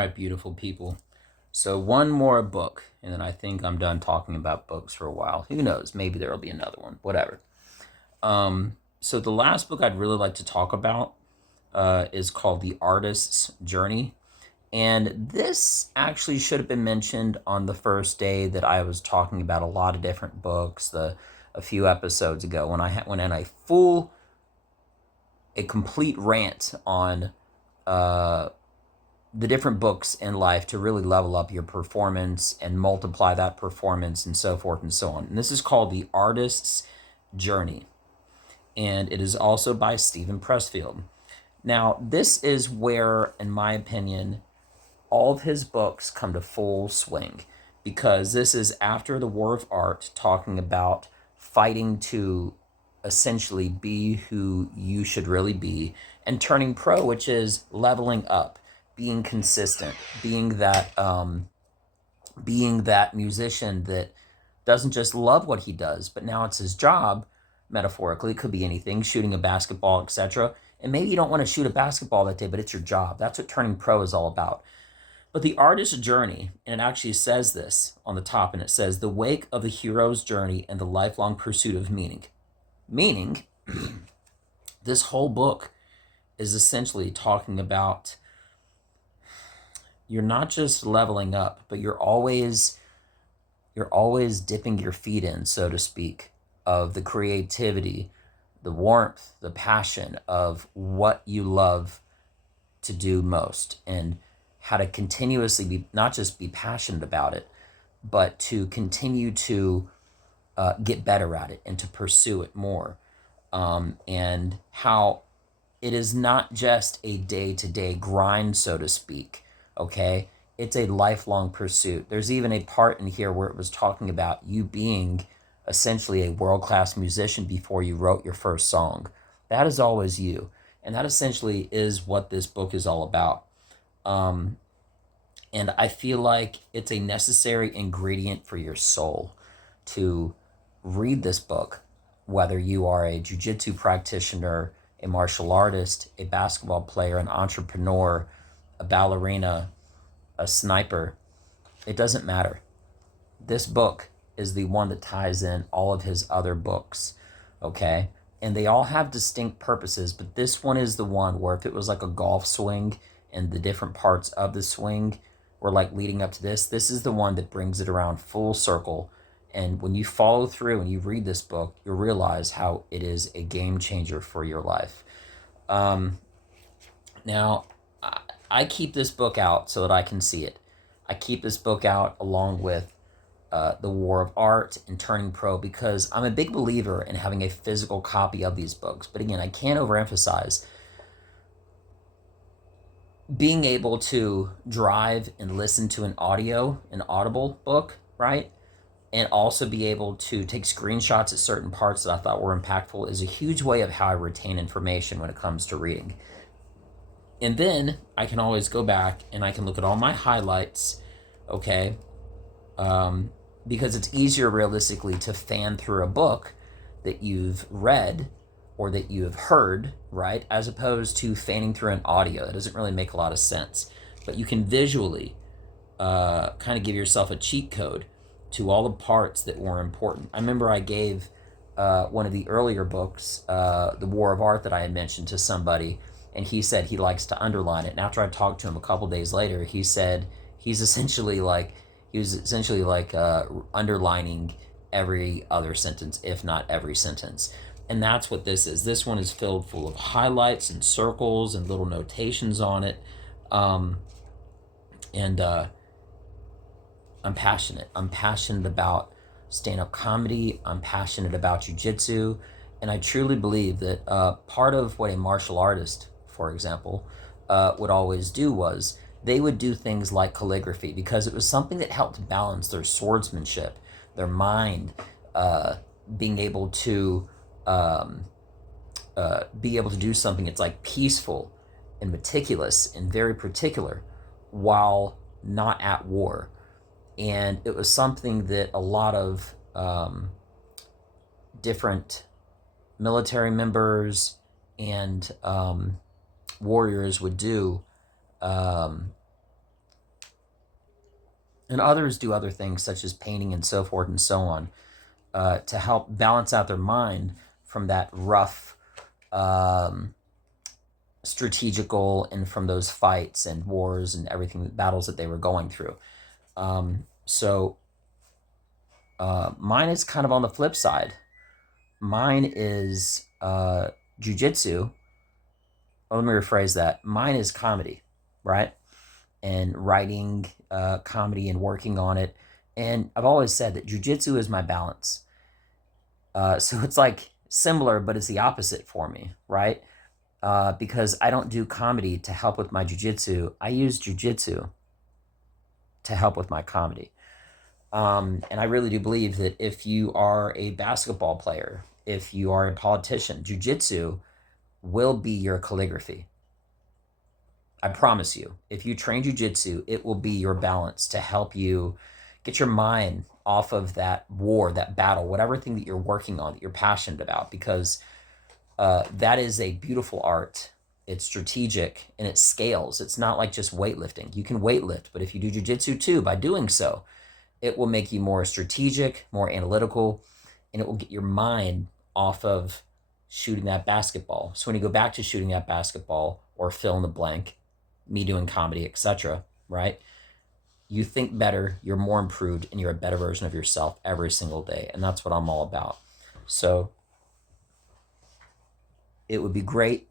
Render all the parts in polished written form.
right, beautiful people. So one more book, and then I think I'm done talking about books for a while. Who knows? Maybe there'll be another one. Whatever. So the last book I'd really like to talk about is called The Artist's Journey. And this actually should have been mentioned on the first day that I was talking about a lot of different books, a few episodes ago, when I went in a complete rant on the different books in life to really level up your performance and multiply that performance and so forth and so on. And this is called The Artist's Journey. And it is also by Stephen Pressfield. Now, this is where, in my opinion, all of his books come to full swing, because this is after the War of Art, talking about fighting to essentially be who you should really be, and turning pro, which is leveling up, being consistent, being that musician that doesn't just love what he does, but now it's his job. Metaphorically, it could be anything, shooting a basketball, etc. And maybe you don't want to shoot a basketball that day, but it's your job. That's what turning pro is all about. But the artist's journey, and it actually says this on the top, and it says, the wake of the hero's journey and the lifelong pursuit of meaning. Meaning, this whole book is essentially talking about you're not just leveling up, but you're always dipping your feet in, so to speak, of the creativity, the warmth, the passion of what you love to do most, and how to continuously be, not just be passionate about it, but to continue to get better at it and to pursue it more. And how it is not just a day-to-day grind, so to speak, okay? It's a lifelong pursuit. There's even a part in here where it was talking about you being essentially a world-class musician before you wrote your first song. That is always you. And that essentially is what this book is all about. And I feel like it's a necessary ingredient for your soul to read this book, whether you are a jiu-jitsu practitioner, a martial artist, a basketball player, an entrepreneur, a ballerina, a sniper. It doesn't matter. This book is the one that ties in all of his other books, okay? And they all have distinct purposes, but this one is the one where if it was like a golf swing and the different parts of the swing were like leading up to this is the one that brings it around full circle. And when you follow through and you read this book, you'll realize how it is a game changer for your life. Now, I keep this book out so that I can see it. I keep this book out along with The War of Art and Turning Pro, because I'm a big believer in having a physical copy of these books. But again, I can't overemphasize being able to drive and listen to an audible book, right? And also be able to take screenshots at certain parts that I thought were impactful is a huge way of how I retain information when it comes to reading. And then I can always go back and I can look at all my highlights, okay? Because it's easier realistically to fan through a book that you've read or that you have heard, right? As opposed to fanning through an audio. That doesn't really make a lot of sense. But you can visually kind of give yourself a cheat code to all the parts that were important. I remember I gave one of the earlier books, The War of Art, that I had mentioned to somebody, and he said he likes to underline it. And after I talked to him a couple days later, he said he was essentially like underlining every other sentence, if not every sentence. And that's what this is. This one is filled full of highlights and circles and little notations on it. And I'm passionate. I'm passionate about stand-up comedy. I'm passionate about jiu-jitsu. And I truly believe that part of what a martial artist, for example, would always do was they would do things like calligraphy, because it was something that helped balance their swordsmanship, their mind, being able to do something that's like peaceful and meticulous and very particular while not at war. And it was something that a lot of different military members and warriors would do And others do other things such as painting and so forth and so on, to help balance out their mind from that rough, strategical, and from those fights and wars and everything, battles that they were going through. So mine is kind of on the flip side. Mine is jujitsu. Let me rephrase that. Mine is comedy, right? And writing comedy and working on it. And I've always said that jujitsu is my balance. So it's like similar, but it's the opposite for me, right? Because I don't do comedy to help with my jujitsu. I use jujitsu to help with my comedy. And I really do believe that if you are a basketball player, if you are a politician, jujitsu will be your calligraphy. I promise you, if you train jujitsu, it will be your balance to help you get your mind off of that war, that battle, whatever thing that you're working on, that you're passionate about, because that is a beautiful art. It's strategic and it scales. It's not like just weightlifting. You can weightlift, but if you do jujitsu too, by doing so, it will make you more strategic, more analytical, and it will get your mind off of shooting that basketball. So when you go back to shooting that basketball or fill in the blank, me doing comedy, etc., right? You think better, you're more improved, and you're a better version of yourself every single day. And that's what I'm all about. So it would be great.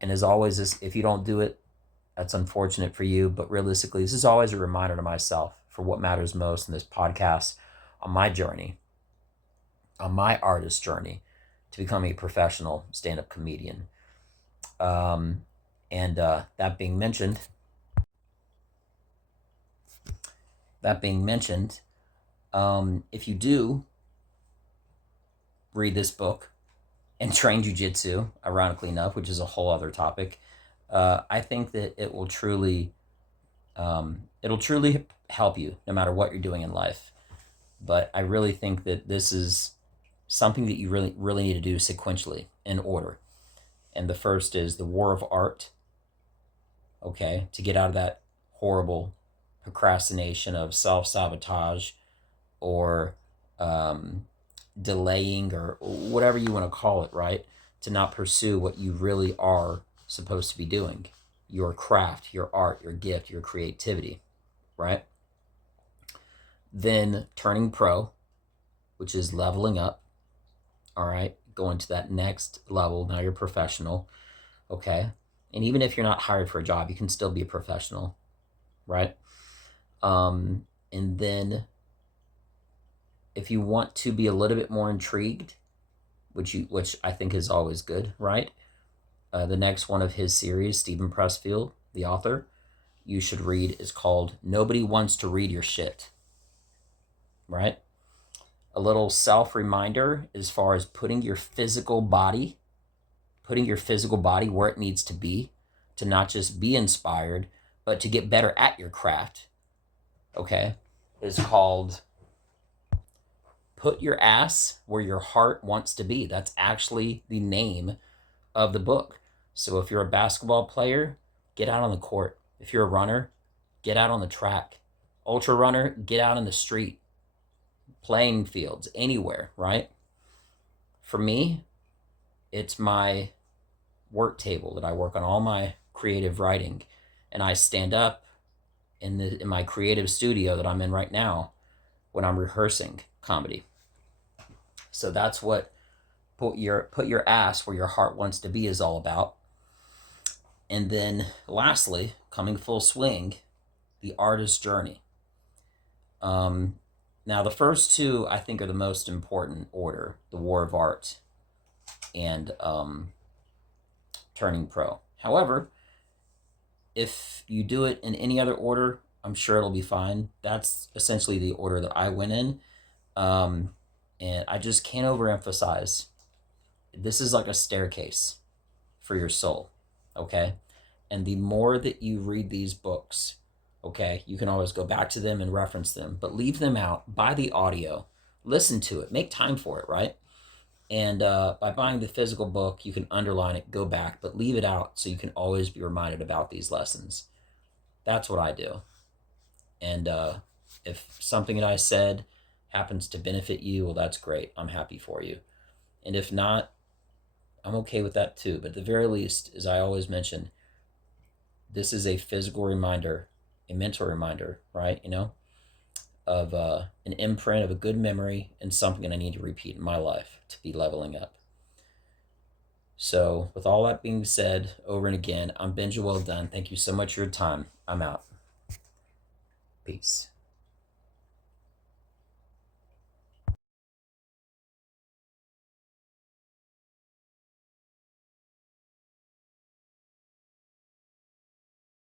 And as always, if you don't do it, that's unfortunate for you. But realistically, this is always a reminder to myself for what matters most in this podcast on my journey, on my artist journey to become a professional stand-up comedian. That being mentioned, if you do read this book and train jujitsu, ironically enough, which is a whole other topic, I think that it will truly, it'll truly help you no matter what you're doing in life. But I really think that this is something that you really, really need to do sequentially in order. And the first is the war of art. Okay, to get out of that horrible procrastination of self-sabotage or delaying or whatever you want to call it, right? To not pursue what you really are supposed to be doing, your craft, your art, your gift, your creativity, right? Then turning pro, which is leveling up, all right? Going to that next level, now you're professional, okay? And even if you're not hired for a job, you can still be a professional, right? And then if you want to be a little bit more intrigued, which I think is always good, right? The next one of his series, Stephen Pressfield, the author, you should read is called Nobody Wants to Read Your Shit, right? A little self-reminder as far as putting your physical body where it needs to be, to not just be inspired, but to get better at your craft, okay, is called Put Your Ass Where Your Heart Wants to Be. That's actually the name of the book. So if you're a basketball player, get out on the court. If you're a runner, get out on the track. Ultra runner, get out on the street, playing fields, anywhere, right? For me, it's my work table that I work on all my creative writing, and I stand up in my creative studio that I'm in right now when I'm rehearsing comedy. So that's what put your ass where your heart wants to be is all about. And then lastly, coming full swing, the artist's journey. Now the first two I think are the most important order, the war of art and turning pro. However, if you do it in any other order, I'm sure it'll be fine. That's essentially the order that I went in. And I just can't overemphasize, this is like a staircase for your soul, okay? And the more that you read these books, okay, you can always go back to them and reference them, but leave them out, buy the audio, listen to it, make time for it, right? And by buying the physical book, you can underline it, go back, but leave it out so you can always be reminded about these lessons. That's what I do. And If something that I said happens to benefit you, well, that's great. I'm happy for you. And if not, I'm okay with that too. But at the very least, as I always mention, this is a physical reminder, a mental reminder, right? Of an imprint of a good memory and something I need to repeat in my life to be leveling up. So, with all that being said, over and again, I'm Benja. Well done. Thank you so much for your time. I'm out. Peace.